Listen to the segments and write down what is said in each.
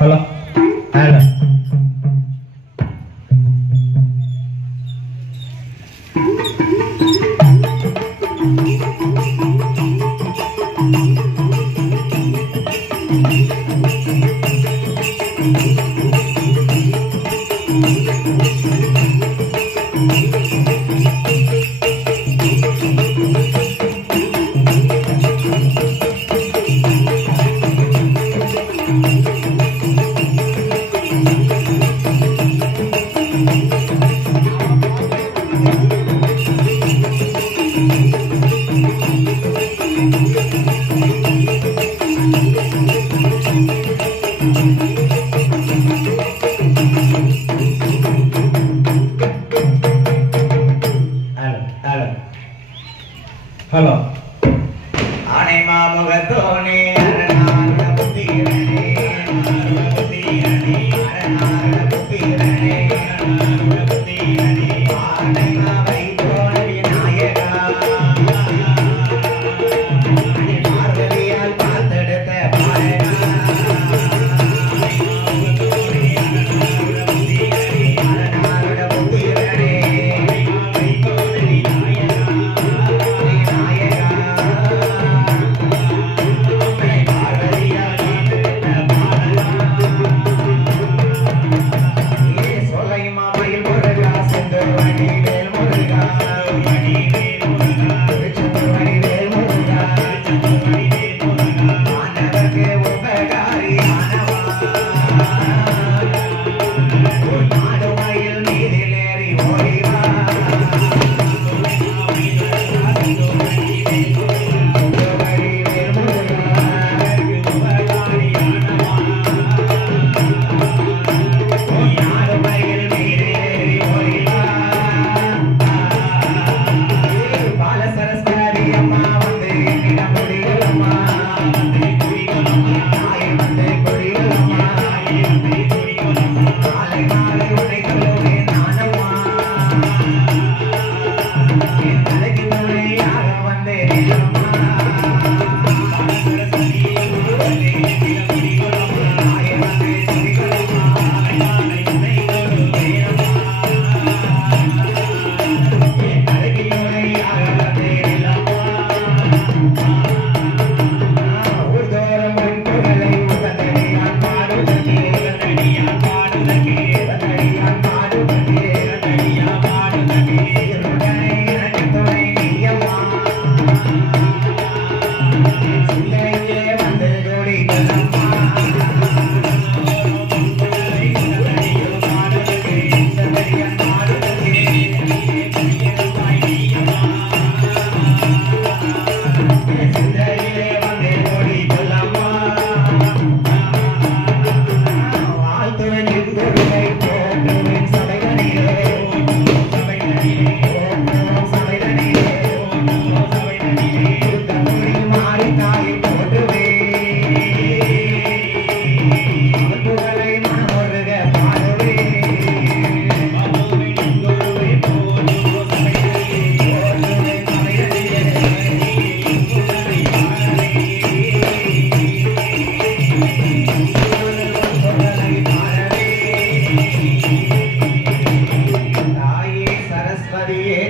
Hello hello hello ஆனை மாமுகத்தோனே அரணாருட புத்திரனே அரணாருட புத்திரனே ஆனை மாவை தோழி நாயகா பார்வதியால் பார்த்தெடுத்த பாயகா அரணாருட புத்திரனே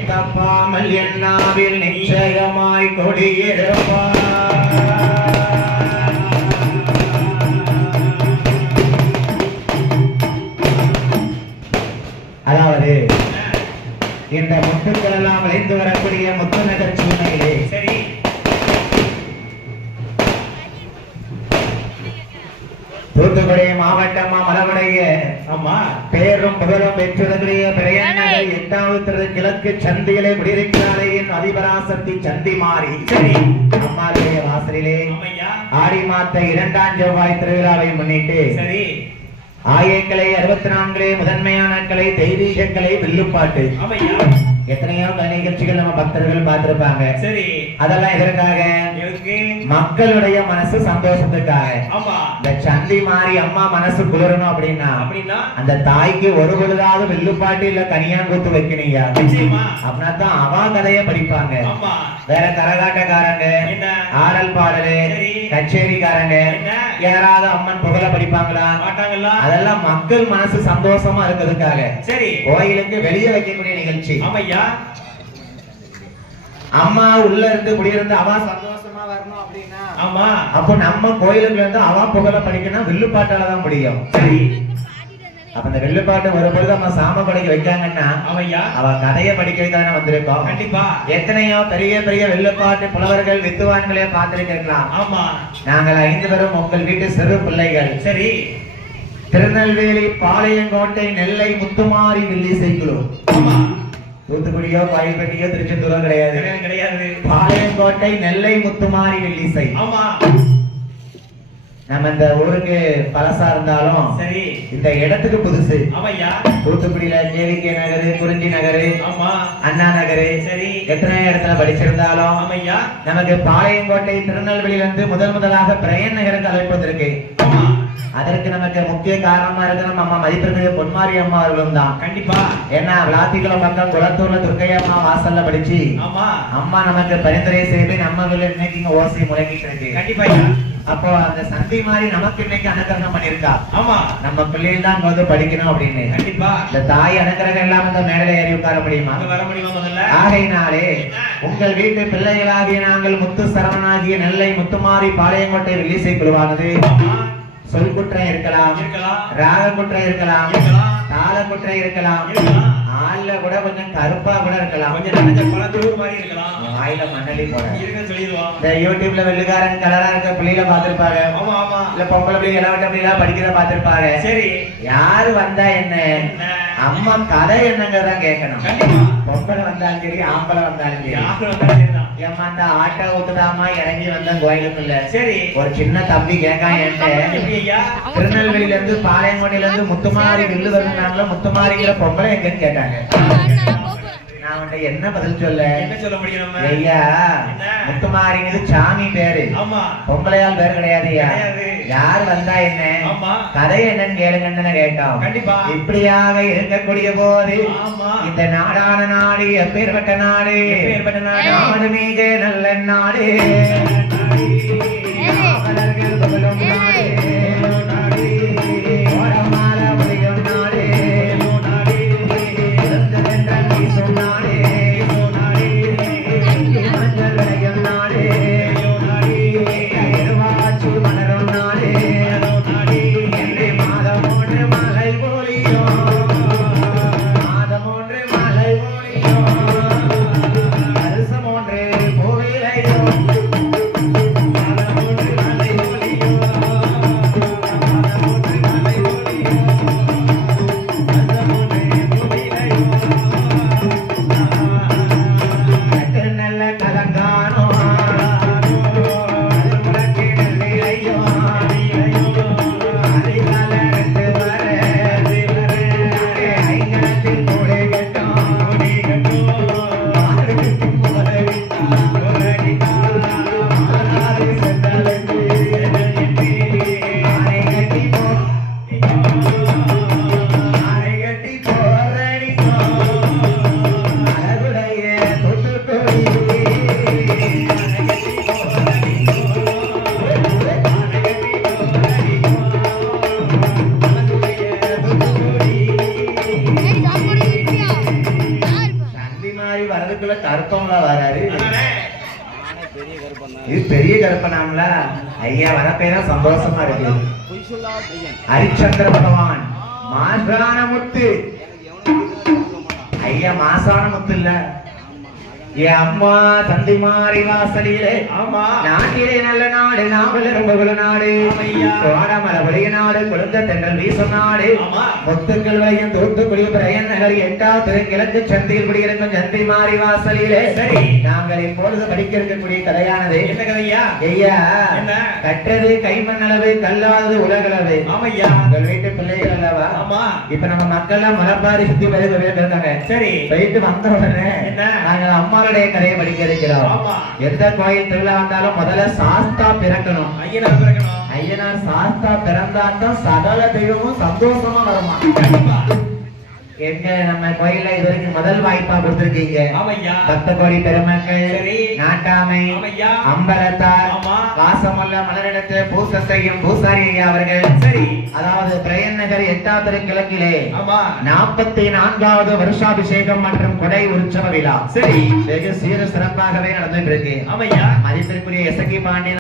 தப்பாமல் என்னாவில் நிச்சயமாய் கொடியிருப்பார். அதாவது இந்த முத்துக்கள் எல்லாம் விளைந்து வரக்கூடிய முத்து நகர் சூழ்நிலையிலே சரி தூத்துக்குடி மாவட்டம் மலவடைய பேரும் புகழும் பெற்றதற்குரிய பிரயாணங்கள் 8வது கிழக்கு சந்தியிலே குடியிருக்கிறாரையின் அதிபராசக்தி சந்தி மாறி சரி அம்மாளுடைய வாசலிலே ஆடி மாத்த 2ஆம் செவ்வாய் திருவிழாவை முன்னிட்டு சரி ஆயக்கலை 64 முதன்மையான கலை தெய்வீக கலை வில்லுப்பாட்டு எத்தனையோ கலை நிகழ்ச்சிகள் நம்ம பக்தர்கள் பார்த்திருப்பாங்க. சரி, அதெல்லாம் எதற்காக? மக்களுடைய மனசு சந்தோஷத்துக்காக. இந்த சந்தி மாறி அம்மா மனசு குளிரணும் அப்படின்னா அந்த தாய்க்கு ஒரு பொழுதாவது வில்லுப்பாட்டு இல்ல கனியாங்குத்து வைக்கணுங்க. அப்படின்னா தான் அவா கதைய படிப்பாங்க. வேற கரகாட்டக்காரங்க, ஆடல் பாடலு, கச்சேரிக்காரங்க யாராவது அம்மன் புகழ படிப்பாங்களா? அதெல்லாம் மக்கள் மனசு சந்தோஷமா இருக்கிறதுக்காக. சரி, கோயிலுக்கு வெளியே வைக்கக்கூடிய நிகழ்ச்சி. அம்மா உள்ள இருந்து குடியிருந்து அவா சந்தோஷமா வரணும் அப்படின்னா அப்ப நம்ம கோயிலுக்குள்ள இருந்து அவா புகழ படிக்கணும் வில்லுப்பாட்டாலதான் முடியும். சரி, அப்ப இந்த வில்லுப்பாட்டு ஒரு பொழுது நம்ம சாம படிக்க வைக்காங்கன்னா அவ கதையை படிக்க வைத்தானே வந்திருக்கோம். கண்டிப்பா எத்தனையோ பெரிய பெரிய வில்லுப்பாட்டு புலவர்கள் வித்துவான்களே பார்த்திருக்கலாம். ஆமா, நாங்கள் 5 பேரும் உங்கள் வீட்டு சிறு பிள்ளைகள். சரி, திருநெல்வேலி, பாளையங்கோட்டை, நெல்லை, முத்துமாரி வில்லிசைக்குழு. தூத்துக்குடியோ, கோயில்பட்டியோ, திருச்செந்தூரோ கிடையாது. பாளையங்கோட்டை, நெல்லை, முத்துமாரி வில்லிசை. நம்ம இந்த ஊருக்கு பழசா இருந்தாலும் சரி, இந்த இடத்துக்கு புதுசு. தூத்துக்குடியில கேவிகே நகரு, குறிஞ்சி நகரு, அண்ணா நகரு, சரி, எத்தனை இடத்துல படிச்சிருந்தாலும் நமக்கு பாளையங்கோட்டை, திருநெல்வேலியில இருந்து முதலாக பிரயன் நகருக்கு அழைப்பு வந்திருக்கு. அதற்கு நமக்கு முக்கிய காரணமா இருக்கிற நம்ம மதிப்பிற்குரிய பொன்மாரி அம்மா அவர்களும் தான். கண்டிப்பா, ஏன்னா விளாத்திக்குளம் பக்கம் குளத்தூர்ல துர்க்கையம்மா வாசல்ல படிச்சு அம்மா நமக்கு பரிந்துரை செய்து நம்ம இன்னைக்கு ஓசி முழங்கிட்டு இருக்கு. கண்டிப்பா, அப்போ அந்த சந்தி மாதிரி நமக்கு இன்னைக்கு அனுகிரகம் பண்ணிருக்கா. ஆமா, நம்ம பிள்ளைகள் தான் வந்து படிக்கணும் அப்படின்னு. கண்டிப்பா, இந்த தாய் அனுகிரகம் எல்லாம் இந்த மேடையில ஏறி உட்கார முடியுமா? வர முடியுமா? முதல்ல ஆகையினாலே உங்கள் வீட்டு பிள்ளைகளாகிய நாங்கள் முத்து சரவணாகிய நெல்லை, முத்துமாரி, பாளையங்கோட்டை வில்லிசை குழுவானது சொல் குற்றம் இருக்கலாம், ராக குற்றம் இருக்கலாம், தாள குற்றம் இருக்கலாம், ஆள்ல கூட கொஞ்சம் கருப்பா கூட இருக்கலாம், வாயில மண்ணலி போட. இந்த யூடியூப்ல வெள்ளுக்காரன் கலரா இருக்க பிள்ளைல பாத்திருப்பாங்க, இல்ல பொம்பளை பிள்ளை இளவட்ட பிள்ளைல படிக்கிற பாத்திருப்பாங்க. சரி, யாரு வந்தா என்ன, அம்மா கதை என்னங்கறதான் கேட்கணும். பொம்பளை வந்தாலும் சரி, ஆம்பளை வந்தாலும் சரி. ஏமா அந்த ஆட்டோ ஓட்டுதாமா இறங்கி வந்த கோயிலுக்குள்ள. சரி, ஒரு சின்ன தம்பி கேட்கான் என்கிட்ட, திருநெல்வேலியில இருந்து பாளையங்கோட்டையில இருந்து முத்துமாரி வில்லு வருதுனால முத்துமாரிங்கிற பொம்பளை எங்கன்னு கேட்டாங்க. நான் அவன்கிட்ட என்ன பதில் சொல்ல? என்ன சொல்ல முடியும்? ஐயா, முத்துமாரிங்கிறது சாமி பேரு, பொம்பளையால் பேரு கிடையாது. யார் வந்தா என்ன, கதை என்னன்னு கேளுங்கன்னு கேட்டோம். இப்படியாக இருக்கக்கூடிய போது இந்த நாடான நாடு எப்பேற்பட்ட நாடு, நாடு மிக நல்ல நாடு, பெரிய கருப்பனாம்ல ஐயா வரப்பேதான் சந்தோஷமா இருக்கு. ஹரிச்சந்திர பகவான் மாசான முத்து ஐயா, மாசான முத்து இல்ல என் அம்மா தந்தி மாறி வாசலிலே ஆமா நாட்டிலே நல்ல நாடு நாவல ரொம்ப நாடு கோடமலபுரிய நாடு குழந்த தென்றல் வீசும் நாடு முத்துக்கள் வளையும் தூத்துக்குடி பிரயன் நகர் 8வது கிழக்கு சந்தையில் குடியிருக்கும் தந்தி மாறி வாசலிலே சரி நாங்கள் இப்பொழுது படிக்க இருக்கக்கூடிய கதையானது என்ன கதையா ஐயா என்ன கற்றது கைமண் அளவு கல்லாதது உலகளவு ஆமையா உங்கள் வீட்டு பிள்ளைகள் அல்லவா ஆமா இப்ப நம்ம மக்கள் எல்லாம் மலர்பாரி சுத்தி இருக்காங்க சரி போயிட்டு வந்த உடனே நாங்கள் அம்மாளுடைய கதையை படிக்க இருக்கிறோம் எந்த கோயில் திருவிழா வந்தாலும் முதல்ல சாஸ்தா பிறக்கணும் ஐயனார் சாஸ்தா பிறந்தாத்தான் சகல தெய்வமும் சந்தோஷமா வருமா எங்க நம்ம கோயில இது வரைக்கும் முதல் வாய்ப்பா கொடுத்திருக்கீங்க பக்த கோடி பெருமக்கள் நாட்டாமை அம்பலத்தார் வாசமுள்ள மலரிடத்து பூச செய்யும் பூசாரி ஐயா அவர்கள் சரி அதாவது பிரயன் நகர் 8வது கிழக்கிலே 44வது வருஷாபிஷேகம் மற்றும் கொடை உற்சவ விழா சரி வெகு சீர சிறப்பாகவே நடந்துட்டு இருக்கு மதிப்பிற்குரிய எஸ்.கே. பாண்டியன்